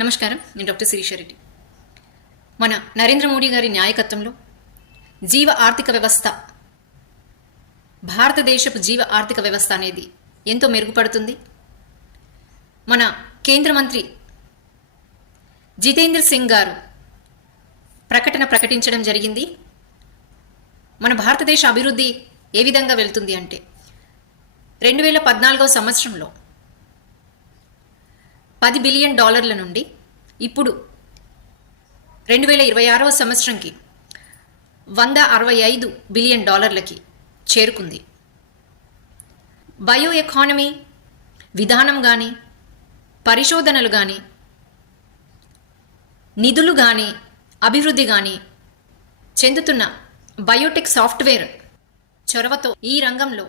నమస్కారం. నేను డాక్టర్ శిరీష రెడ్డి. మన నరేంద్ర మోడీ గారి నాయకత్వంలో జీవ ఆర్థిక వ్యవస్థ, భారతదేశపు జీవ ఆర్థిక వ్యవస్థ అనేది ఎంతో మెరుగుపడుతుంది. మన కేంద్ర మంత్రి జితేంద్ర సింగ్ గారు ప్రకటించడం జరిగింది. మన భారతదేశ అభివృద్ధి ఏ విధంగా వెళ్తుంది అంటే 2014 సంవత్సరంలో $10 బిలియన్ నుండి ఇప్పుడు 2026 సంవత్సరంకి $165 బిలియన్ చేరుకుంది. బయో ఎకానమీ విధానం కానీ, పరిశోధనలు కానీ, నిధులు కానీ, అభివృద్ధి కానీ చెందుతున్న బయోటెక్ సాఫ్ట్వేర్ చొరవతో ఈ రంగంలో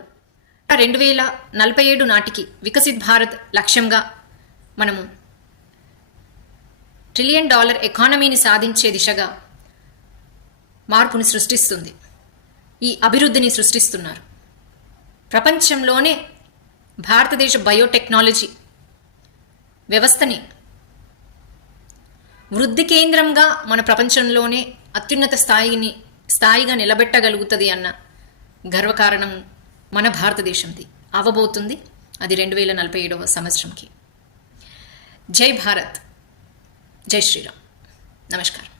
2047 నాటికి వికసిత్ భారత్ లక్ష్యంగా మనము $1 ట్రిలియన్ ఎకానమీని సాధించే దిశగా మార్పుని సృష్టిస్తుంది. ఈ అభివృద్ధిని సృష్టిస్తున్నారు. ప్రపంచంలోనే భారతదేశ బయోటెక్నాలజీ వ్యవస్థని వృద్ధి కేంద్రంగా మన ప్రపంచంలోనే అత్యున్నత స్థాయిగా నిలబెట్టగలుగుతుంది అన్న గర్వకారణం మన భారతదేశంది అవ్వబోతుంది. అది 2047 సంవత్సరంకి. జై భారత్, జై శ్రీరామ్. నమస్కారం.